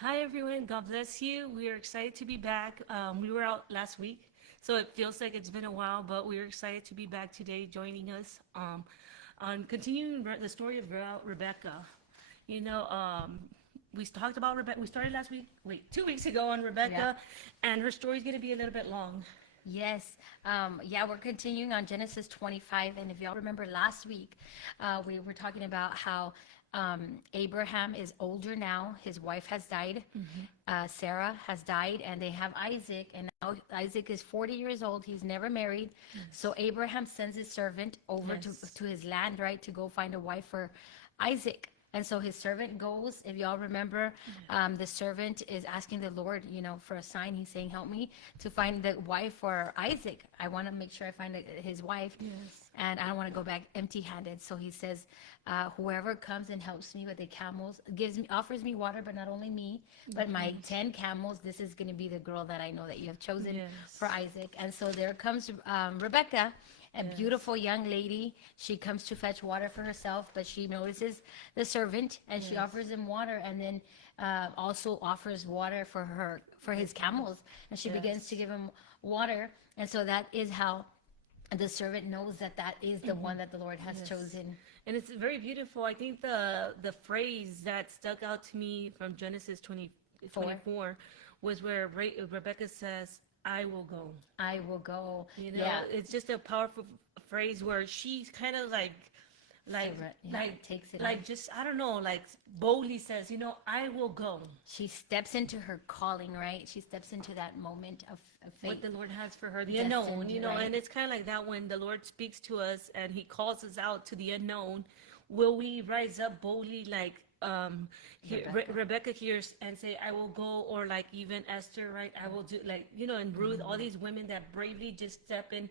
Hi, everyone. God bless you. We are excited to be back. We were out last week, so it feels like it's been a while, but we're excited to be back today, joining us on continuing the story of Rebecca. You know, we talked about Rebecca. We started last week, wait, 2 weeks ago on Yeah. Rebecca, and her story is going to be a little bit long. Yes. Yeah, we're continuing on Genesis 25. And if y'all remember last week, we were talking about how Abraham is older now. His wife has died. Sarah has died, and they have Isaac. And now Isaac is 40 years old. He's never married. So Abraham sends his servant over Yes. to his land, right, to go find a wife for Isaac. And so his servant goes. If y'all remember, the servant is asking the Lord, for a sign. He's saying, "Help me to find the wife for Isaac. I want to make sure I find his wife, Yes. and I don't want to go back empty-handed." So he says, "Whoever comes and helps me with the camels offers me water, but not only me, but my 10 camels. This is going to be the girl that I know that you have chosen for Yes. Isaac." And so there comes Rebecca, a Yes. beautiful young lady. She comes to fetch water for herself, but she notices the servant and she Yes. offers him water, and then also offers water for his camels, and she begins to Yes. give him water. And so that is how the servant knows that that is the one that the Lord has Yes. chosen And it's very beautiful. I think the phrase that stuck out to me from Genesis 20 twenty for. four was where Rebecca says, "I will go." I will go. You know, Yeah. it's just a powerful phrase where she's kind of like, Yeah, like, takes it on. like just, I don't know, like boldly says, "I will go." She steps into her calling, right? She steps into that moment of What faith, the Lord has for her, the unknown, destined, right? and it's kind of like that when the Lord speaks to us and He calls us out to the unknown. Will we rise up boldly, like Rebecca. Rebecca hears and say, "I will go," or like even Esther, right? I will do, like, and Ruth, all these women that bravely just step in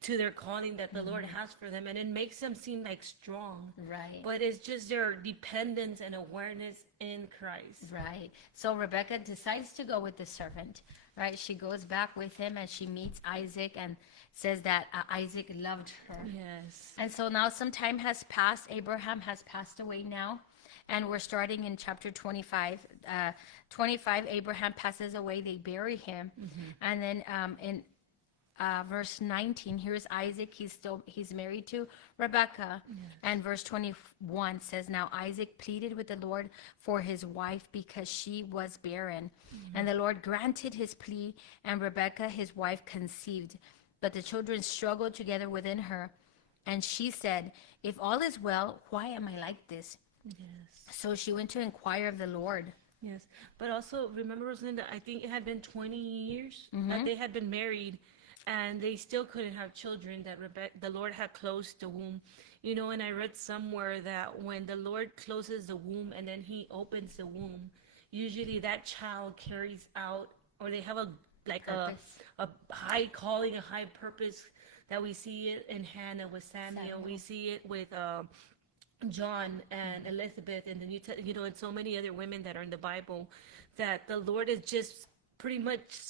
to their calling that the Lord has for them, and it makes them seem like strong, Right. but it's just their dependence and awareness in Christ. Right. So Rebecca decides to go with the servant, right? She goes back with him and she meets Isaac and says that Isaac loved her. Yes. And so now some time has passed. Abraham has passed away now. And we're starting in chapter 25. 25, Abraham passes away. They bury him. And then in verse 19, here's Isaac. He's married to Rebecca. And verse 21 says, "Now Isaac pleaded with the Lord for his wife because she was barren. And the Lord granted his plea, and Rebecca his wife conceived. But the children struggled together within her. And she said, 'If all is well, why am I like this?' Yes. So she went to inquire of the Lord." Yes, but also remember, Rosalinda, I think it had been 20 years that they had been married, and they still couldn't have children. That the Lord had closed the womb, and I read somewhere that when the Lord closes the womb and then He opens the womb, usually that child carries out, or they have a like Purpose. a high calling, a high purpose. That we see it in Hannah with Samuel, we Samuel. see it with John and Elizabeth and and so many other women that are in the Bible, that the Lord is just pretty much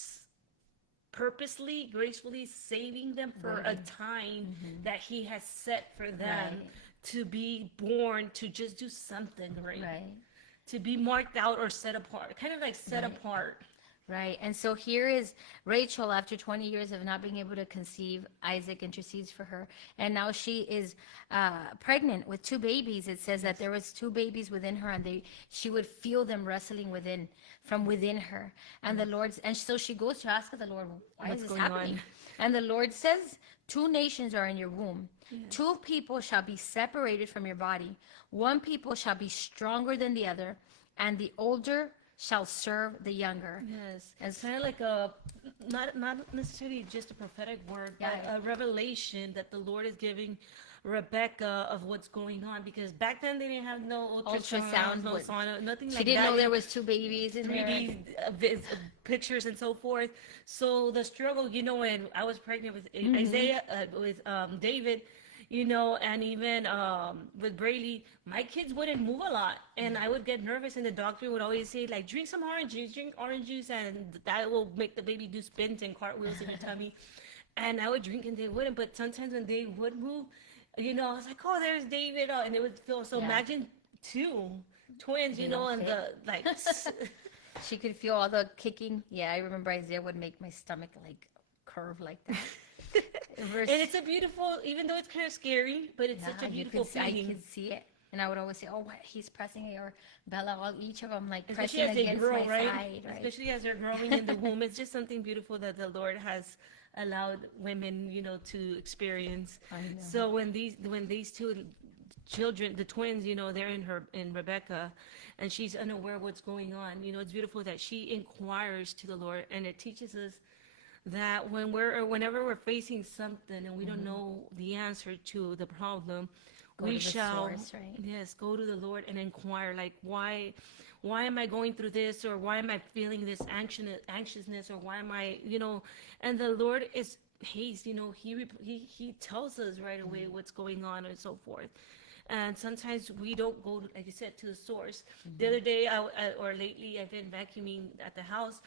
purposely, gracefully saving them for a Waiting. time that He has set for them Right. to be born, to just do something great, Right. to be marked out or set apart, kind of like set Right. apart. Right. And so here is Rachel, after 20 years of not being able to conceive, Isaac intercedes for her. And now she is pregnant with two babies. It says that there was two babies within her, and she would feel them wrestling from within her. And the Lord's, and so she goes to ask the Lord, "Why is What's this going happening?" on? And the Lord says, "Two nations are in your womb. Yes. Two people shall be separated from your body. One people shall be stronger than the other, and the older shall serve the younger." Yes, As kind of like a not necessarily just a prophetic word, but yeah, a revelation that the Lord is giving Rebecca of what's going on. Because back then they didn't have no ultrasounds, ultrasound no would. sono, nothing She like didn't know that. there was two babies in there. 3D pictures and so forth. So the struggle, when I was pregnant with Isaiah, with David, and even with Braylee, my kids wouldn't move a lot, and I would get nervous, and the doctor would always say, like, drink orange juice, and that will make the baby do spins and cartwheels in your tummy. And I would drink, and they wouldn't. But sometimes when they would move, I was like, "Oh, there's David," and it would feel so. Yeah, Imagine two twins, they don't and fit. the like. She could feel all the kicking. Yeah, I remember Isaiah would make my stomach like curve like that. And Verse, it's a beautiful, even though it's kind of scary, but it's such a yeah, you beautiful could see, I feeling. could see it. And I would always say, "Oh, what? He's pressing it," or Bella, all each of them like Especially pressing as they against my grow, right? side, right? Especially as they're growing in the womb. It's just something beautiful that the Lord has allowed women, to experience. I know. So when these two children, the twins, they're in Rebecca, and she's unaware of what's going on. It's beautiful that she inquires to the Lord, and it teaches us that whenever we're facing something and we don't know the answer to the problem, Go we to the shall, source, right? yes, go to the Lord and inquire, like, why am I going through this, or why am I feeling this anxiousness, or why am I, and the Lord is, he tells us right away what's going on and so forth. And sometimes we don't go, like you said, to the source. The other day, or lately, I've been vacuuming at the house,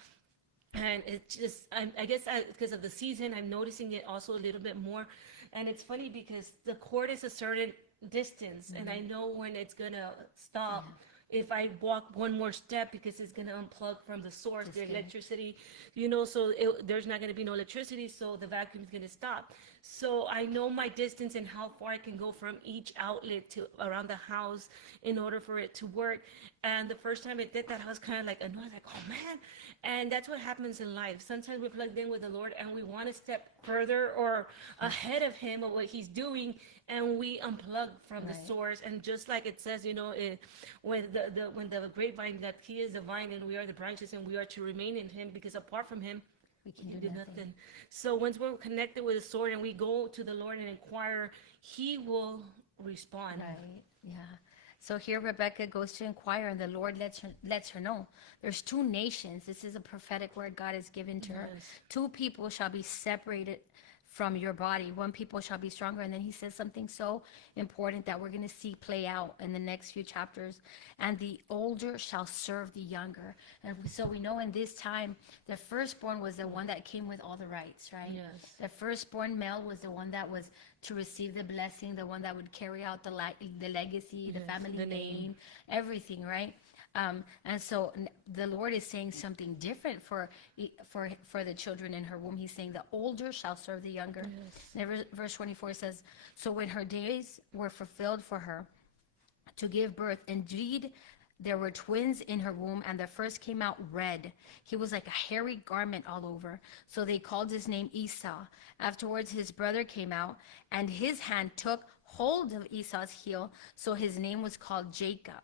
and it's just, I guess because of the season, I'm noticing it also a little bit more. And it's funny because the cord is a certain distance, and I know when it's gonna stop if I walk one more step, because it's gonna unplug from the source, the electricity, so there's not gonna be no electricity, so the vacuum is gonna stop. So I know my distance and how far I can go from each outlet to around the house in order for it to work. And the first time it did that, I was kind of like annoyed, like, oh man. And that's what happens in life. Sometimes we're plugged in with the Lord and we want to step further or ahead of Him of what He's doing, and we unplug from the source. And just like it says, when the grapevine, that He is the vine and we are the branches, and we are to remain in Him, because apart from Him, We can you do do nothing. nothing. So once we're connected with the sword and we go to the Lord and inquire, He will respond. Right. Yeah. So here Rebecca goes to inquire, and the Lord lets her know there's two nations. This is a prophetic word God has given to her. Yes. Two people shall be separated from your body. One people shall be stronger. And then he says something so important that we're going to see play out in the next few chapters. And the older shall serve the younger. And so we know in this time, the firstborn was the one that came with all the rights, right? Yes. The firstborn male was the one that was to receive the blessing, the one that would carry out the legacy, the Yes, family the name, name. everything, right? And so the Lord is saying something different for the children in her womb. He's saying the older shall serve the younger. Then verse 24 says, so when her days were fulfilled for her to give birth, indeed there were twins in her womb, and the first came out red. He was like a hairy garment all over. So they called his name Esau. Afterwards his brother came out, and his hand took hold of Esau's heel, so his name was called Jacob.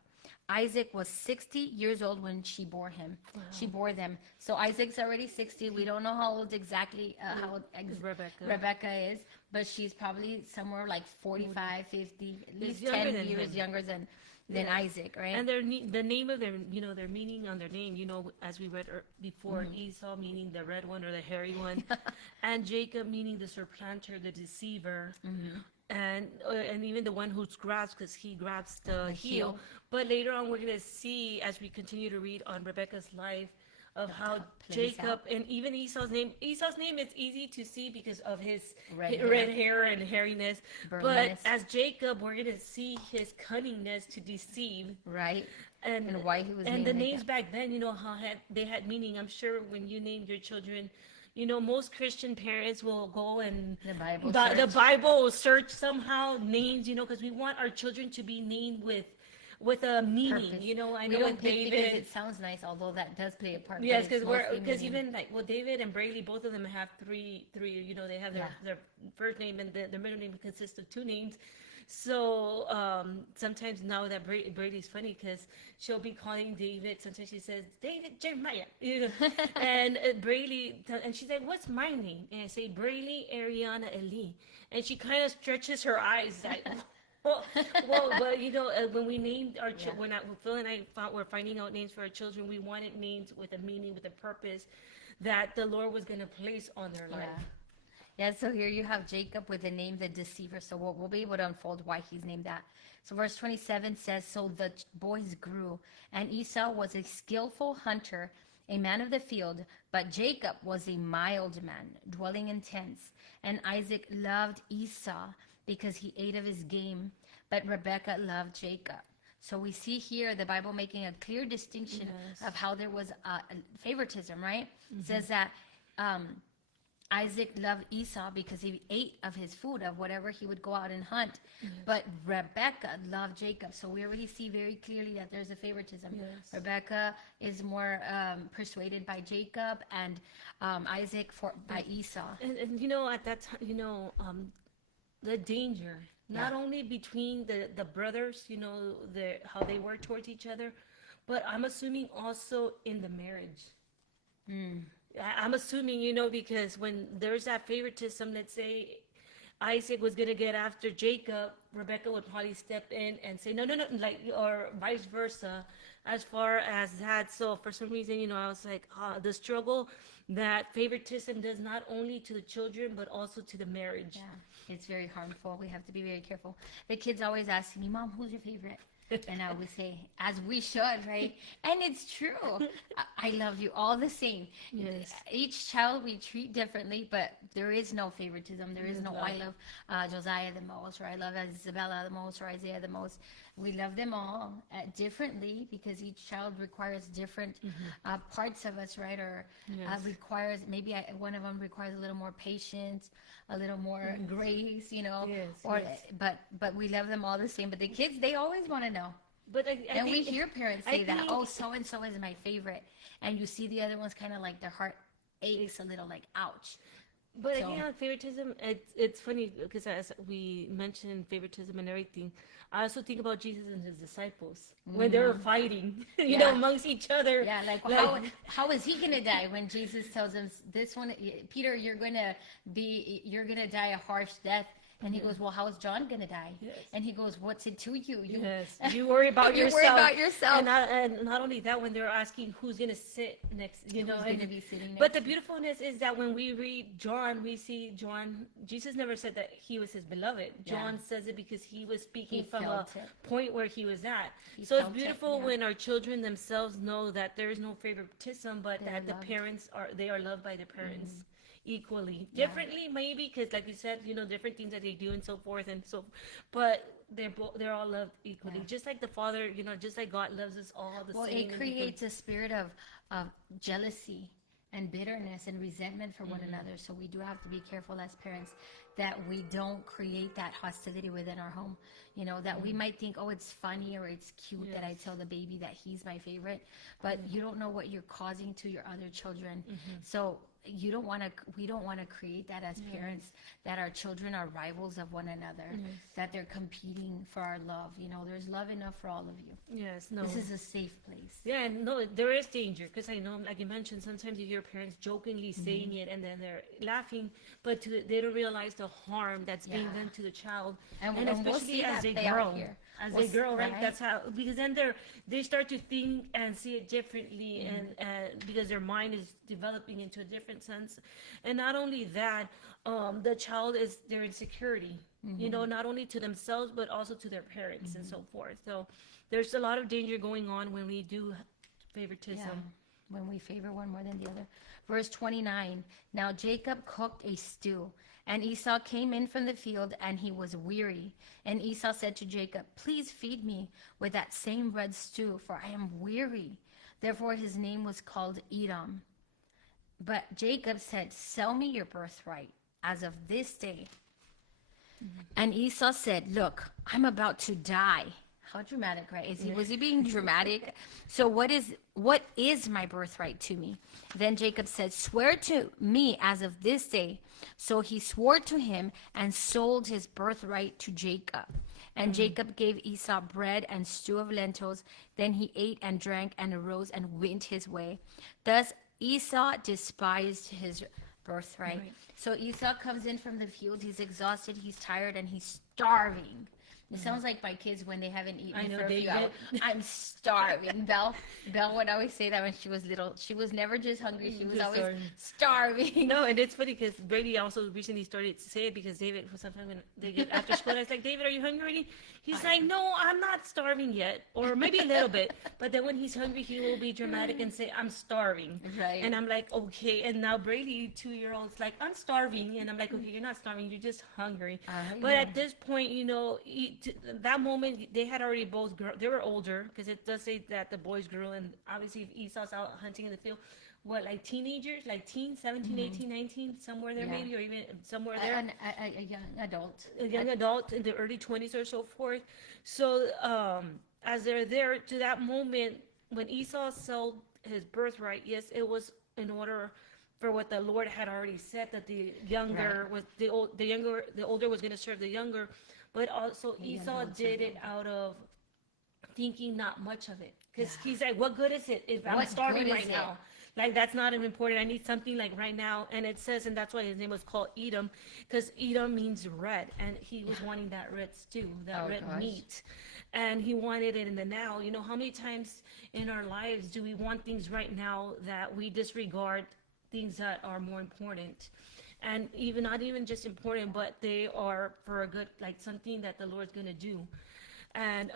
Isaac was 60 years old when she bore him. Wow. She bore them. So Isaac's already 60. We don't know how old exactly Rebecca is, but she's probably somewhere like 45, 50, at least 10 years younger than Isaac, right? And the name of their meaning on their name, as we read before, Esau meaning the red one or the hairy one, and Jacob meaning the supplanter, the deceiver. And even the one who's grasped, because he grabs the heel. But later on, we're going to see, as we continue to read on Rebecca's life, of how Jacob and even Esau's name is easy to see because of his red hair and hairiness. But as Jacob, we're going to see his cunningness to deceive. Right. And why he was and the names like back then, how they had meaning. I'm sure when you named your children, most Christian parents will go and the Bible search somehow names, because we want our children to be named with a meaning. Purpose. I we know don't with pick David. because it sounds nice, although that does play a part. Yes, because even like David and Brady, both of them have three. They have their first name and their middle name consists of two names. So sometimes now that Brady's funny because she'll be calling David. Sometimes she says David Jeremiah, and Brady, and she's like, "What's my name?" And I say Brady Ariana Eli, and she kind of stretches her eyes like. Well, but when we named our when Phil and I we're finding out names for our children, we wanted names with a meaning, with a purpose that the Lord was going to place on their life. Yeah, so here you have Jacob with the name the deceiver. So we'll be able to unfold why he's named that. So verse 27 says, so the boys grew, and Esau was a skillful hunter, a man of the field, but Jacob was a mild man, dwelling in tents. And Isaac loved Esau because he ate of his game, but Rebekah loved Jacob. So we see here the Bible making a clear distinction Yes. of how there was favoritism, right? It says that um, Isaac loved Esau because he ate of his food, of whatever he would go out and hunt. But Rebekah loved Jacob. So we already see very clearly that there's a favoritism. Yes. Rebekah is more persuaded by Jacob, and Isaac by Esau. And at that time, the danger, not only between the brothers, how they work towards each other, but I'm assuming also in the marriage. I'm assuming, because when there's that favoritism, let's say Isaac was going to get after Jacob, Rebecca would probably step in and say, no, no, no, like, or vice versa, as far as that. So for some reason, I was like, the struggle that favoritism does not only to the children, but also to the marriage. Yeah, it's very harmful. We have to be very careful. The kids always ask me, Mom, who's your favorite? And I always say, as we should, right? And it's true. I love you all the same. Yes. Each child we treat differently, but there is no favoritism. There is no, I love Josiah the most, or I love Isabella the most, or Isaiah the most. We love them all differently because each child requires different parts of us, right? Or requires, maybe one of them requires a little more patience, a little more grace, Yes, or yes. but we love them all the same. But the kids, they always want to know. But And we hear parents say that, think- oh, so and so is my favorite, and you see the other ones kind of like their heart aches a little, like ouch. But So- again, on favoritism, it's funny because as we mentioned favoritism and everything, I also think about Jesus and his disciples when they were fighting, Yeah. amongst each other. Yeah, like, how is he gonna die when Jesus tells him this one, Peter, you're gonna die a harsh death, and he goes, well, how is John gonna die? Yes. And he goes, what's it to you? Yes, you worry about You yourself. worry about yourself. And not only that, when they're asking who's gonna sit next, Who's gonna be sitting next But the to beautifulness is that when we read John, we see John. Jesus never said that he was his beloved. John says it because he was speaking He from a felt it. point where he was at. He So it's felt it, beautiful yeah. when our children themselves know that there is no favoritism, but They're that the loved. parents are loved by the parents. Equally, Yeah. differently maybe, because like you said, different things that they do and so forth and so, but they're all loved equally, just like the Father, just like God loves us all the Well, same. it and creates a spirit of jealousy and bitterness and resentment for one another. So we do have to be careful as parents that we don't create that hostility within our home. That we might think, oh, it's funny or it's cute that I tell the baby that he's my favorite, but you don't know what you're causing to your other children. So we don't want to create that as parents, that our children are rivals of one another, that they're competing for our love. There's love enough for all of you. Yes, no. This is a safe place. Yeah, and no, there is danger because I know, like you mentioned, sometimes you hear parents jokingly saying it and then they're laughing, but they don't realize the harm that's being Yeah. done to the child, And and we'll especially see as that they play out grow. here. As We'll they grow, see, right? right? That's how, because then they start to think and see it differently, and because their mind is developing into a different sense, and not only that, the child is their insecurity, not only to themselves but also to their parents and so forth. So there's a lot of danger going on when we do favoritism. Yeah, when we favor one more than the other. Verse 29, now Jacob cooked a stew, and Esau came in from the field, and he was weary. And Esau said to Jacob, please feed me with that same red stew, for I am weary. Therefore his name was called Edom. But Jacob said, sell me your birthright as of this day. And Esau said, look, I'm about to die. How dramatic, right? Was he being dramatic? So what is my birthright to me? Then Jacob said, swear to me as of this day. So he swore to him and sold his birthright to Jacob. And Jacob gave Esau bread and stew of lentils. Then he ate and drank and arose and went his way. Thus Esau despised his birthright. Right. So Esau comes in from the field. He's exhausted, he's tired, and he's starving. It sounds like my kids when they haven't eaten I know, for a few David. hours. I'm starving. Belle would always say that when she was little. She was never just hungry. She was Just always starving. starving. No, and it's funny because Brady also recently started to say it because David, for sometimes when they get after school, I was like, David, are you hungry already? He's like, no, I'm not starving yet, or maybe a little bit. But then when he's hungry, he will be dramatic and say, I'm starving. Right. And I'm like, okay. And now Brady, 2-year-old, is like, I'm starving. And I'm like, okay, you're not starving. You're just hungry. But Yeah. at this point, that moment they had already both grown. They were older because it does say that the boys grew, and obviously if Esau's out hunting in the field, what, like teenagers, like teens, 17, 18, 19, somewhere there, Yeah. maybe, or even somewhere there, A young adult. a young adult in the early 20s or so forth. So as they're there to that moment when Esau sold his birthright, yes, it was in order for what the Lord had already said, that the younger Right. was the older was going to serve the younger, but also The younger Esau would serve did the it out of thinking not much of it, because Yeah. he's like, what good is it if I'm What starving good right is it? now? Like, that's not even important. I need something like right now. And it says, and that's why his name was called Edom, because Edom means red, and he was wanting that red stew, that Oh, red gosh. meat, and he wanted it in the now. You know, how many times in our lives do we want things right now that we disregard things that are more important? And even not even just important, but they are for a good, like something that the Lord's gonna do. And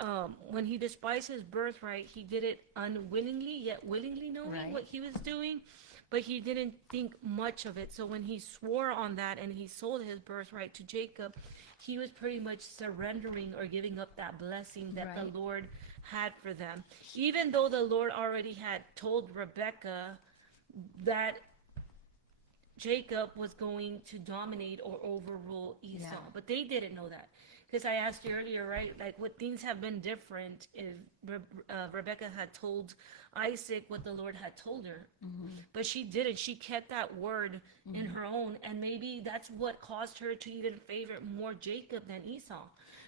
when he despised his birthright, he did it unwillingly, yet willingly knowing Right. what he was doing, but he didn't think much of it. So when he swore on that and he sold his birthright to Jacob, he was pretty much surrendering or giving up that blessing that Right. the Lord had for them. Even though the Lord already had told Rebekah that Jacob was going to dominate or overrule Esau. Yeah. But they didn't know that. Because I asked you earlier, right? Like, would things have been different if Rebecca had told Isaac what the Lord had told her? But she didn't. She kept that word in her own. And maybe that's what caused her to even favor more Jacob than Esau.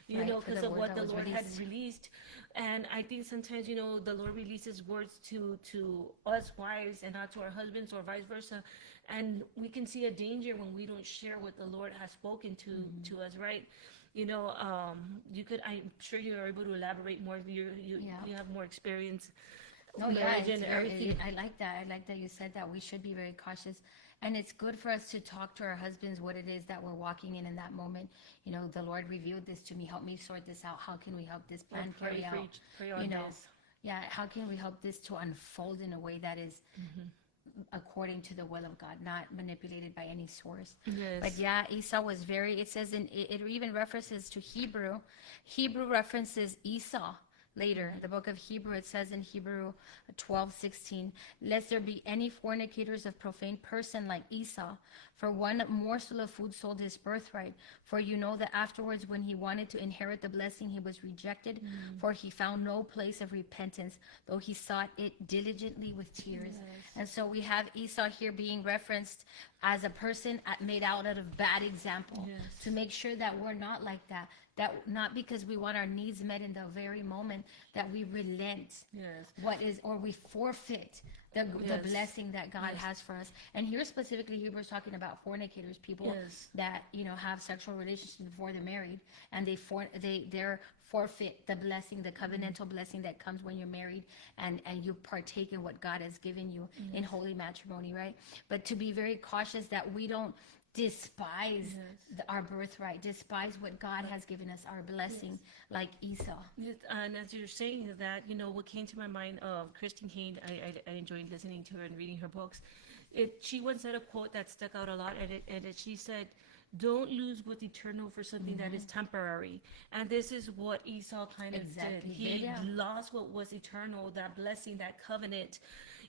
You Right, know, for because the of word what that the was Lord had released. released. And I think sometimes, you know, the Lord releases words to us wives and not to our husbands, or vice versa. And we can see a danger when we don't share what the Lord has spoken to us, right? You know, you could. I'm sure you're able to elaborate more. Yeah. You have more experience, No, yeah, marriage it's and very, everything. I like that. I like that you said that we should be very cautious. And it's good for us to talk to our husbands what it is that we're walking in that moment. You know, the Lord revealed this to me. Help me sort this out. How can we help this Or plan pray carry for out? each, pray on You know, this. yeah, how can we help this to unfold in a way that is according to the will of God, not manipulated by any source. Yes. But yeah, Esau was very, it says it even references to Hebrew. Hebrew references Esau later. The book of Hebrew, it says in Hebrew 12:16, lest there be any fornicators of profane person like Esau, for one morsel of food sold his birthright. For you know that afterwards when he wanted to inherit the blessing, he was rejected, for he found no place of repentance, though he sought it diligently with tears. And so we have Esau here being referenced as a person made out of bad example, Yes. to make sure that we're not like that. That not because we want our needs met in the very moment that we relent Yes. what is, or we forfeit the Yes. blessing that God Yes. has for us. And here specifically, he was talking about fornicators, people Yes. that have sexual relationships before they're married, and they're forfeit the blessing, the covenantal blessing that comes when you're married, and you partake in what God has given you in holy matrimony, right? But to be very cautious that we don't despise our birthright, despise what God has given us, our blessing, like Esau. Yes, and as you're saying that, you know, what came to my mind of Christine Kane, I enjoyed listening to her and reading her books. She once said a quote that stuck out a lot, she said, "Don't lose what's eternal for something that is temporary." And this is what Esau kind of Exactly. did. He Yeah. lost what was eternal, that blessing, that covenant.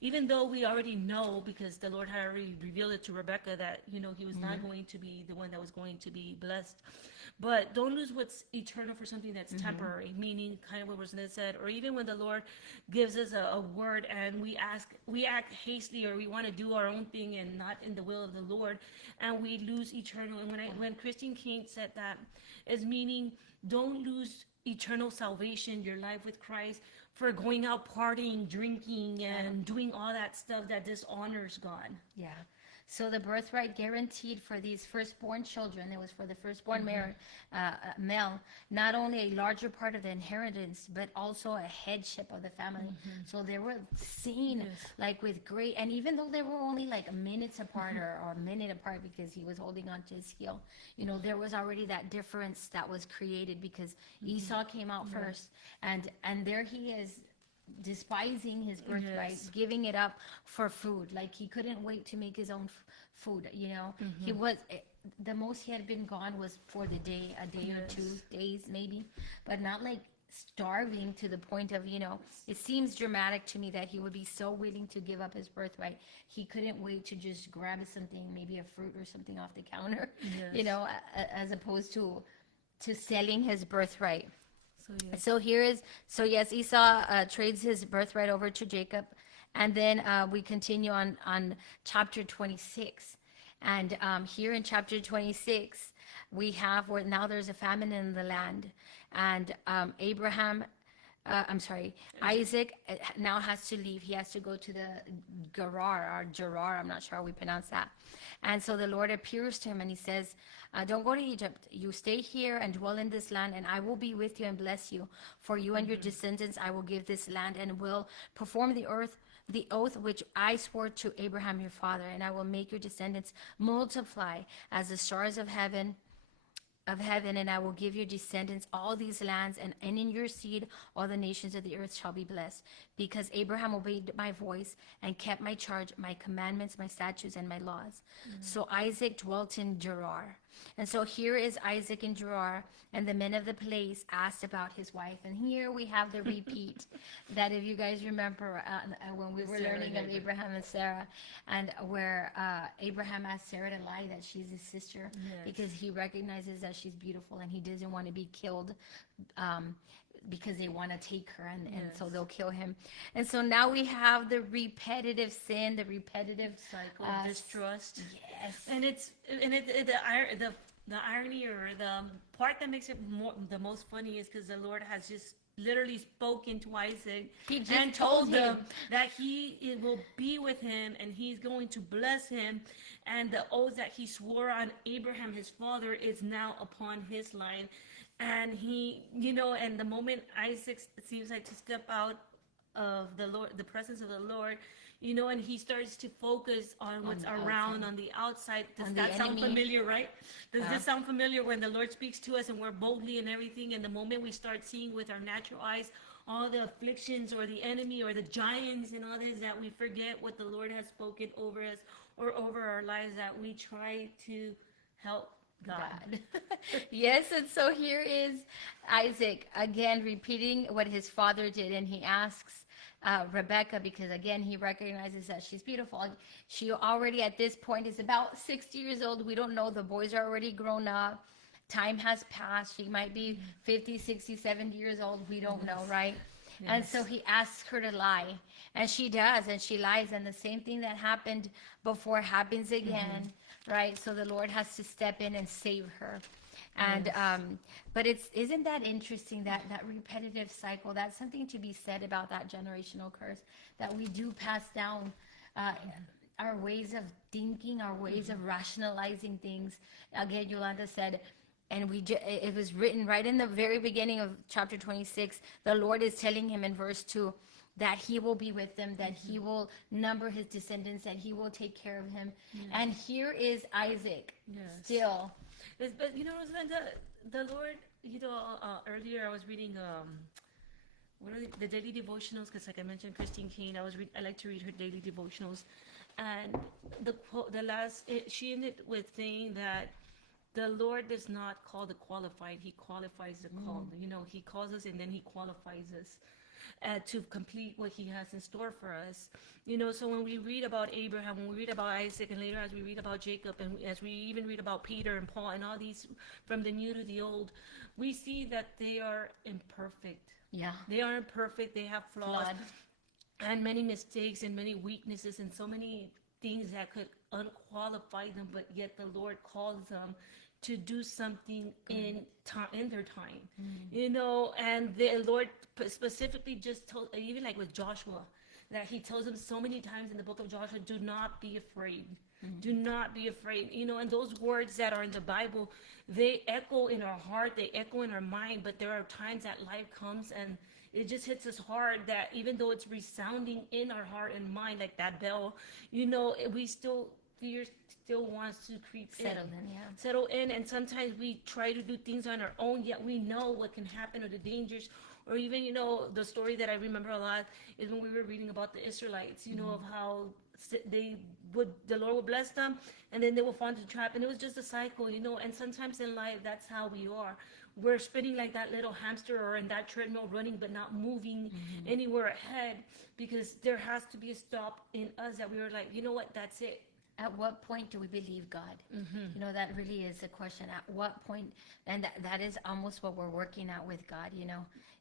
Even though we already know, because the Lord had already revealed it to Rebecca, that, you know, he was not going to be the one that was going to be blessed. But don't lose what's eternal for something that's temporary, meaning kind of what was said, or even when the Lord gives us a word and we act hastily, or we want to do our own thing and not in the will of the Lord, and we lose eternal. And when Christine King said that, is meaning don't lose eternal salvation, your life with Christ, for going out partying, drinking, and doing all that stuff that dishonors God. Yeah. So the birthright guaranteed for these firstborn children, it was for the firstborn male, not only a larger part of the inheritance, but also a headship of the family. So they were seen like with great, and even though they were only like minutes apart or a minute apart because he was holding on to his heel, there was already that difference that was created because Esau came out first, and there he is, despising his birthright, Yes. giving it up for food. Like he couldn't wait to make his own food. He was the most he had been gone was for the day, a day or Yes. 2 days maybe, but not like starving to the point of, it seems dramatic to me that he would be so willing to give up his birthright. He couldn't wait to just grab something, maybe a fruit or something off the counter, Yes. as opposed to selling his birthright. So yes. So yes, Esau trades his birthright over to Jacob, and then we continue on chapter 26, and here in chapter 26 we have where now there's a famine in the land, and I'm sorry, Isaac now has to leave. He has to go to the Gerar. I'm not sure how we pronounce that. And so the Lord appears to him and he says, don't go to Egypt. You stay here and dwell in this land, and I will be with you and bless you. For you and your descendants I will give this land, and will perform the oath which I swore to Abraham your father, and I will make your descendants multiply as the stars of heaven, and I will give your descendants all these lands, and in your seed all the nations of the earth shall be blessed, because Abraham obeyed my voice and kept my charge, my commandments, my statutes, and my laws. So Isaac dwelt in Gerar. And so here is Isaac in Gerar, and the men of the place asked about his wife. And here we have the repeat that, if you guys remember, when we were Sarah learning and of Abraham and Sarah, and where Abraham asked Sarah to lie that she's his sister, because he recognizes that she's beautiful and he doesn't want to be killed, because they want to take her, and so they'll kill him. And so now we have the repetitive sin, the repetitive Cycle of distrust. Yes. And the irony, or the part that makes it the most funny, is because the Lord has just literally spoken to Isaac He just and told told him him. that he will be with him and he's going to bless him, and the oath that he swore on Abraham his father is now upon his line. And and the moment Isaac seems like to step out of the presence of the Lord, and he starts to focus on what's the around outside. on the outside. Does On the that sound enemy. familiar, right? Does this sound familiar when the Lord speaks to us and we're boldly and everything, and the moment we start seeing with our natural eyes all the afflictions or the enemy or the giants and all this, that we forget what the Lord has spoken over us or over our lives, that we try to help God. Yes, and so here is Isaac again repeating what his father did, and he asks Rebekah, because again he recognizes that she's beautiful. She already at this point is about 60 years old. We don't know. The boys are already grown up. Time has passed. She might be 50, 60, 70 years old. We don't know, right? And so he asks her to lie, and she does, and she lies, and the same thing that happened before happens again, right? So the Lord has to step in and save her. And but isn't that interesting, that repetitive cycle? That's something to be said about that generational curse, that we do pass down our ways of thinking, our ways of rationalizing things. Again, Yolanda said, and it was written right in the very beginning of chapter 26. The Lord is telling him in verse 2 that he will be with them, that he will number his descendants, that he will take care of him. And here is Isaac still. But the Lord, earlier I was reading what are the daily devotionals, because like I mentioned, Christine Kane, I like to read her daily devotionals, and she ended with saying that the Lord does not call the qualified, he qualifies the called. He calls us and then he qualifies us to complete what he has in store for us. So when we read about Abraham, when we read about Isaac, and later as we read about Jacob, and as we even read about Peter and Paul and all these from the new to the old, we see that they are imperfect. Yeah. They are imperfect. They have flaws and many mistakes and many weaknesses and so many things that could unqualify them, but yet the Lord calls them to do something in their time, and the Lord specifically just told, even like with Joshua, that he tells them so many times in the book of Joshua, do not be afraid. Do not be afraid. And those words that are in the Bible, they echo in our heart, they echo in our mind, but there are times that life comes and it just hits us hard, that even though it's resounding in our heart and mind like that bell, we still fear still wants to creep Settled in, yeah. settle in, and sometimes we try to do things on our own, yet we know what can happen or the dangers. Or even, the story that I remember a lot is when we were reading about the Israelites, of how the Lord would bless them, and then they will fall into the trap, and it was just a cycle, and sometimes in life, that's how we are. We're spinning like that little hamster or in that treadmill running, but not moving anywhere ahead, because there has to be a stop in us that we were like, you know what, that's it. At what point do we believe God? That really is the question. At what point? And that is almost what we're working out with God.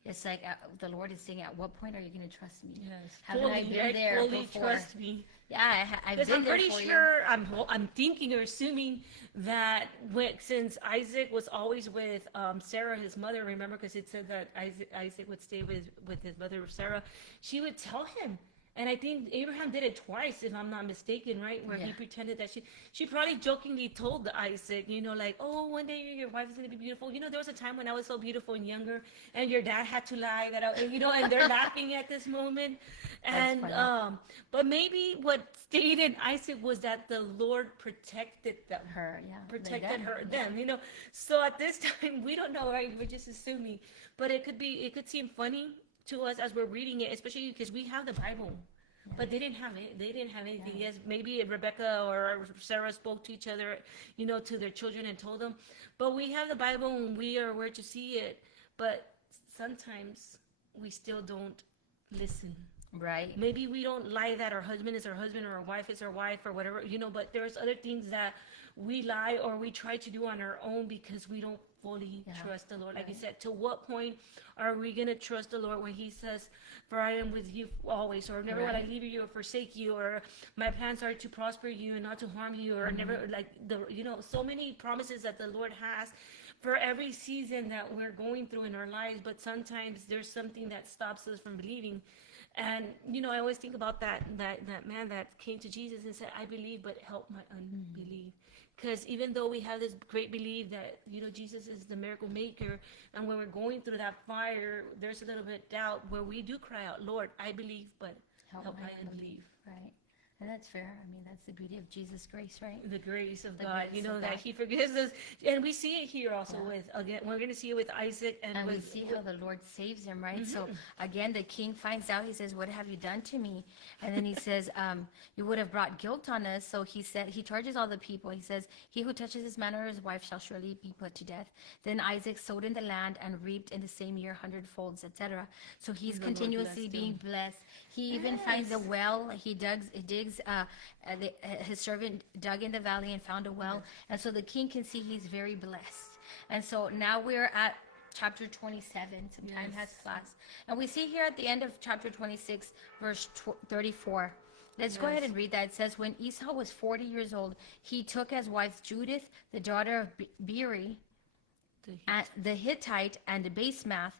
It's like the Lord is saying, at what point are you going to trust me? Yes, Haven't I been there fully before? trust me. Yeah, I've Because been I'm there pretty for you. sure, I'm thinking or assuming that since Isaac was always with Sarah, his mother, remember, because it said that Isaac would stay with his mother Sarah, she would tell him. And I think Abraham did it twice, if I'm not mistaken, right? Where he pretended that she probably jokingly told Isaac, like, oh, one day your wife is going to be beautiful. There was a time when I was so beautiful and younger, and your dad had to lie and they're laughing at this moment. And, but maybe what stayed in Isaac was that the Lord protected them. Protected them. So at this time, we don't know, right? We're just assuming. But it could seem funny to us as we're reading it, especially because we have the Bible, but they didn't have it. They didn't have anything. Yes, maybe Rebekah or Sarah spoke to each other, to their children and told them. But we have the Bible and we are where to see it. But sometimes we still don't listen. Right. Maybe we don't lie that our husband is our husband or our wife is our wife or whatever, but there's other things that we lie or we try to do on our own because we don't fully trust the Lord. Like you said, to what point are we going to trust the Lord when he says, for I am with you always, or never will I leave you or forsake you, or my plans are to prosper you and not to harm you, or never, like so many promises that the Lord has for every season that we're going through in our lives. But sometimes there's something that stops us from believing. And, I always think about that man that came to Jesus and said, I believe, but help my unbelief. Because even though we have this great belief that, Jesus is the miracle maker, and when we're going through that fire, there's a little bit of doubt where we do cry out, Lord, I believe, but help my unbelief. Right. And that's fair. I mean, that's the beauty of Jesus' grace, right? The grace of God, that he forgives us. And we see it here also we're going to see it with Isaac. And we see how the Lord saves him, right? So again, the king finds out, he says, what have you done to me? And then he says, you would have brought guilt on us. So he charges all the people. He says, he who touches his man or his wife shall surely be put to death. Then Isaac sowed in the land and reaped in the same year 100-folds, etc. So he's continuously being blessed. He even finds a well. He digs. His servant dug in the valley and found a well, and so the king can see he's very blessed. And so now we're at chapter 27. Some time has passed, and we see here at the end of chapter 26, verse 34. Let's go ahead and read that. It says, when Esau was 40 years old, he took as wife Judith, the daughter of Beeri, the Hittite, and Basemath,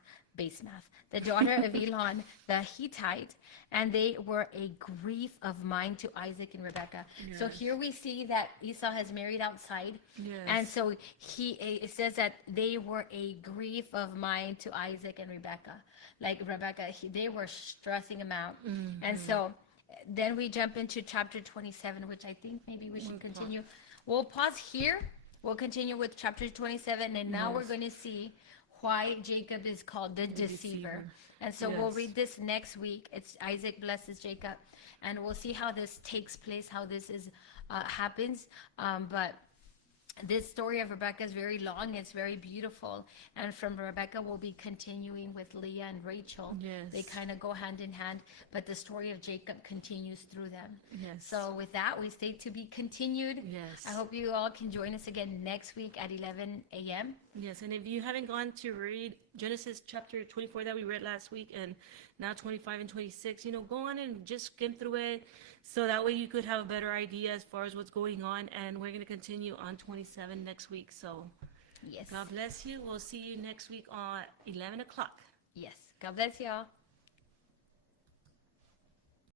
the daughter of Elon, the Hittite, and they were a grief of mind to Isaac and Rebekah. Yes. So here we see that Esau has married outside, and so it says that they were a grief of mind to Isaac and Rebekah. Like Rebekah, they were stressing him out, and so then we jump into chapter 27, which I think maybe we should continue. We'll pause here. We'll continue with chapter 27, and now we're going to see why Jacob is called the deceiver. And so we'll read this next week. It's Isaac blesses Jacob, and we'll see how this takes place, how this happens. But this story of Rebekah is very long. It's very beautiful. And from Rebekah, we'll be continuing with Leah and Rachel. Yes. They kind of go hand in hand, but the story of Jacob continues through them. Yes. So with that, we stay to be continued. Yes. I hope you all can join us again next week at 11 a.m. Yes, and if you haven't gone to read Genesis chapter 24 that we read last week, and now 25 and 26, go on and just skim through it, so that way you could have a better idea as far as what's going on. And we're going to continue on 27 next week. So yes, God bless you. We'll see you next week at 11 o'clock. Yes, God bless y'all.